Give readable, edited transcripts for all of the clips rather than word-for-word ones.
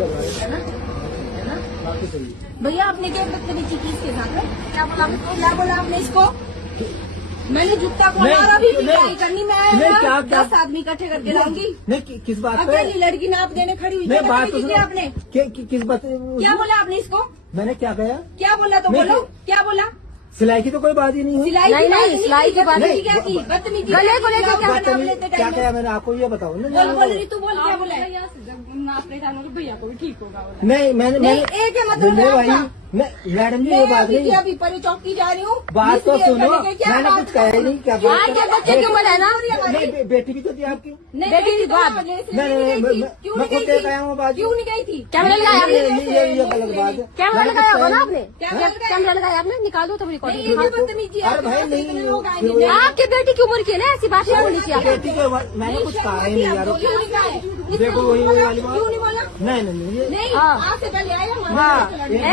है ना? भैया आपने क्या बदतमीजी की इसके साथ में? क्या बोला आपने इसको? मैंने जूता को मारा भी नहीं करनी, मैं 10 आदमी इकट्ठे करके लाऊंगी। नहीं किस बात पे? अकेली लड़की नाप देने खड़ी हुई मैं बात तो आपने किस बात? क्या बोला आपने इसको? मैंने क्या कहा? क्या बोला तो बोलो, क्या बोला? सिलाई की तो कोई बात ही नहीं हुई। सिलाई की बात नहीं, क्या की बदतमीजी गले को लेकर क्या कहा मैंने? आपको ये बताओ ना। बोल रही तू, बोल क्या बोला? भैया को भी ठीक होगा। नहीं मैंने एक है मतलब भाई मैडम जी ये बात नहीं। अभी परे चौकी जा रही हूँ। बात तो सुनो, मैंने कुछ कहा ही नहीं। क्या बच्चे क्यों बोला ना? बेटी भी तो थी आपकी। बेटी की बात मैं खुद देख आया हूँ बात। क्यों नहीं गई थी? कैमरा लगाया ये गलत बात है। कैमरा लगाया होगा ना आपने? कैमरा लगाया आपने? निकाल दो तब रिकॉर्डिंग। अरे भाई नहीं, आपकी बेटी की उम्र की है ना, ऐसी बात नहीं होनी चाहिए। बेटी के मैंने कुछ कहा ही नहीं यार। देखो वही वाली बात। क्यों नहीं बोला? नहीं आज से पहले आया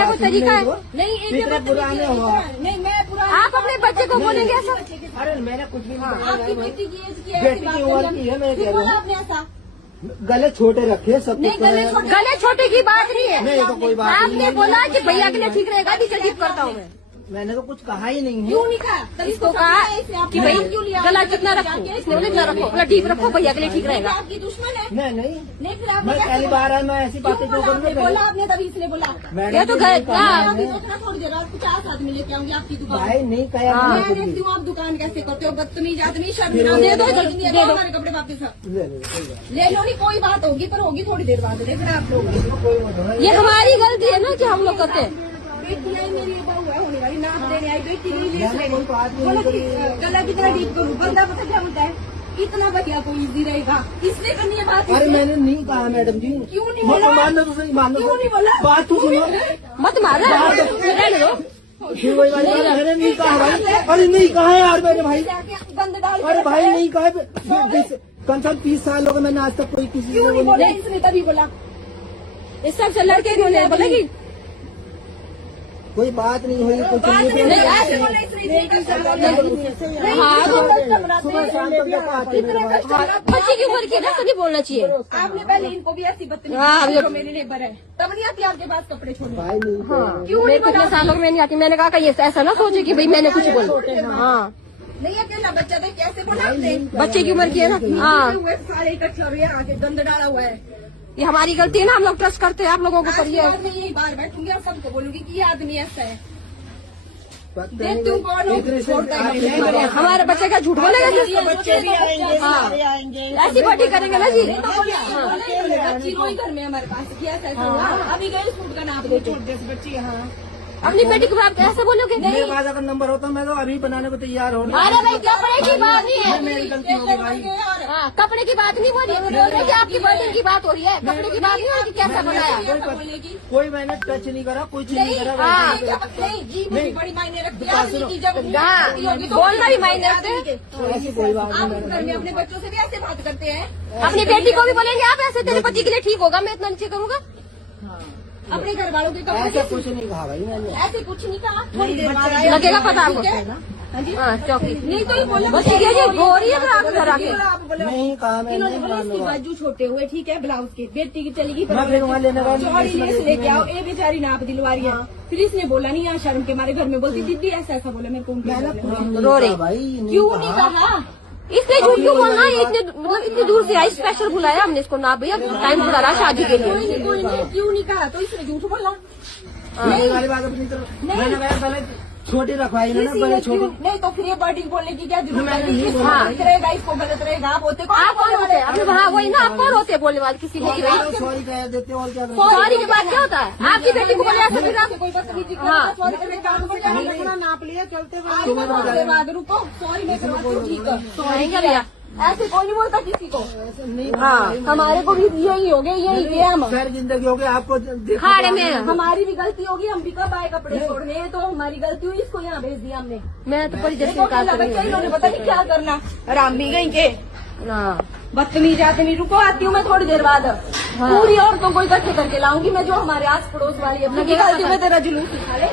वो तरीका है। नहीं इतने पुराने हो। नहीं मैं पुराना। आप अपने बच्चे को बोलेंगे ऐसा? अरे मैंने कुछ भी नहीं। आपकी बेटी की एज की है, बेटी की उम्र की है, मैं कह रहा हूँ। आपने ऐसा गले छोटे रखे सब। नहीं, गले छोटे की बात नहीं है। नहीं तो कोई बात नहीं। आपने बोला कि भैया के लिए ठीक रहेगा, अभी जल्दी करता हूँ मैं। मैंने तो कुछ कहा ही नहीं है। क्यों नहीं कहा? तब इसको कहा कि भाई गला जितना रखो, इसने बोले इतना रखो, बोला डीप रखो, भैया के लिए ठीक रहेगा। आपकी दुश्मन है? नहीं फिर मैं पहली बार है, मैं ऐसी बातें क्यों करूँगा? बोला आपने, तभी इसने बोला। ये तो थोड़ी देर और 50 आदमी लेके आऊंगी आपकी दुकान। भाई नहीं कहा। मैं देखती हूँ आप दुकान कैसे करते हो, बदतमीज आदमी। शर्म दे दो, हमारे कपड़े वापस ले लो। नहीं कोई बात होगी, पर होगी थोड़ी देर बाद। फिर आप लोग, ये हमारी गलती है ना कि हम लोग करते हैं। बेटी आई मेरी, बहू है होने वाली, नाप देने आई बेटी के लिए। गला कितना डीप करूँ? बंदा पता क्या होता है, इतना बढ़िया कोई इजी रहेगा, इसलिए करनी है बात। अरे मैंने नहीं कहा मैडम जी। क्यों नहीं बोला? मानना तो सही, मानना क्यों नहीं बोला? बात तो सुनो, मत मारो। मैंने नहीं कहा भाई। अरे नहीं कहा यार मैंने भाई। बंद डाल। अरे भाई नहीं कहा। कम से कम 30 साल हो गए, मैंने आज तक कोई किसी क्यों नहीं बोला? इसने तभी बोला। इस सब से लड़के बोले, बोलेगी कोई बात नहीं हुई, कुछ नहीं। बच्चे की उम्र की ना, तो नहीं बोलना चाहिए। आपने पहले इनको भी ऐसी बदतमीजी, मेरे नेबर है, तब नहीं आती आपके पास कपड़े छोड़ने। क्यों नहीं? कितने सालों में नहीं आती। मैंने कहा कि ऐसा ना सोचे कि भाई मैंने कुछ बोला। हाँ नहीं, अकेला बच्चा देख कैसे बोला? बच्चे की उम्र की है ना। हाँ सारे इकट्ठे हो रहे हैं, आगे गंद डाला हुआ है। ये हमारी गलती है ना, हम लोग ट्रस्ट करते हैं आप लोगों को। पर मैं यही बार बैठूंगी और सबको बोलूंगी कि ये आदमी ऐसा है। देखती हूँ कौन हमारे बच्चे का झूठ बोलेगा। बच्चे भी आएंगे, सारे आएंगे, ऐसी पार्टी करेंगे ना जी। बच्ची रोई घर में हमारे पास कि ऐसा हुआ। अभी गए सूट का नाप दे, जैसे बच्ची। हाँ अपनी बेटी को आप कैसे बोलोगे? मेरे पास अगर नंबर होता मैं तो अभी बनाने को तैयार हो। अरे भाई कपड़े की बात नहीं है, मेरी गलती होगी भाई। हाँ कपड़े की बात नहीं बोली, आपकी बर्थडे की बात हो रही है। कपड़े की बात नहीं हो रही, कैसा बनाया? कोई मैंने टच नहीं करा, कुछ नहीं करा। नहीं बड़ी मायने रखती है, बोलना भी मायने रखते हैं। कोई बात आप घर में अपने बच्चों से भी ऐसे बात करते हैं? अपनी बेटी को भी बोलेंगे आप ऐसे, तेरे पति के लिए ठीक होगा, मैं इतना नीचे करूँगा। अपने घर वालों के कपड़े कुछ नहीं कहा भाई मैंने, ऐसे कुछ नहीं कहा। थोड़ी देर बाद लगेगा पता आपको। हाँ चौकी नहीं तो ही बोला बस ये हो रही है। आप घर आके नहीं कहा मैंने। बाजू छोटे हुए ठीक है, ब्लाउज के बेटी की चलेगी चौड़ी लेस लेके आओ। ये बेचारी नाप दिलवा रही है। फिर इसने बोला नहीं, यहाँ शर्म के मारे घर में बोलती दीदी ऐसा ऐसा बोला। मेरे को रो रही क्यों नहीं कहा? इसने झूठ क्यों बोलना? इतने मतलब इतनी दूर से आई, स्पेशल बुलाया हमने इसको ना भैया, टाइम थोड़ा रहा शादी के लिए। क्यों नहीं कहा? तो इसने झूठ बोला। छोटी रखवाई ना, बड़े छोटी नहीं तो फिर ये बर्डिंग बोलने की क्या जरूरत है? रहेगा इसको गलत रहेगा। आप होते आप कौन होते? हाँ वही ना, आप कौन होते बोलने वाले किसी को? सॉरी कह देते और क्या? सॉरी के बाद क्या होता है? आपकी बेटी को बोले ऐसा, फिर आपको कोई बदतमीजी नाप लिया चलते रुको। सॉरी मैं करवाती हूँ, ठीक है सॉरी क्या भैया? ऐसे कोई नहीं बोलता किसी को। हाँ हमारे को भी यही हो गए, यही किया हम। खैर जिंदगी हो गई, आपको खाने में हमारी भी गलती होगी। हम भी कब आए कपड़े छोड़ने, तो हमारी गलती हुई। इसको यहाँ भेज दिया हमने। मैं तो बड़ी जैसे इन्होंने पता नहीं क्या करना। आराम भी गई के बदतमीज आदमी। रुको आती हूँ मैं थोड़ी देर बाद। पूरी औरतों को इकट्ठे करके लाऊंगी मैं, जो हमारे आस पड़ोस वाली अपनी गलती में तेरा जुलूस निकाले।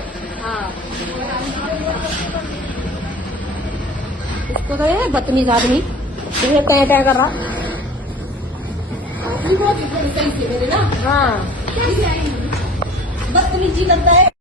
इसको तो बदतमीज आदमी तय कर रहा। हाँ हाँ बदतमीजी करता है।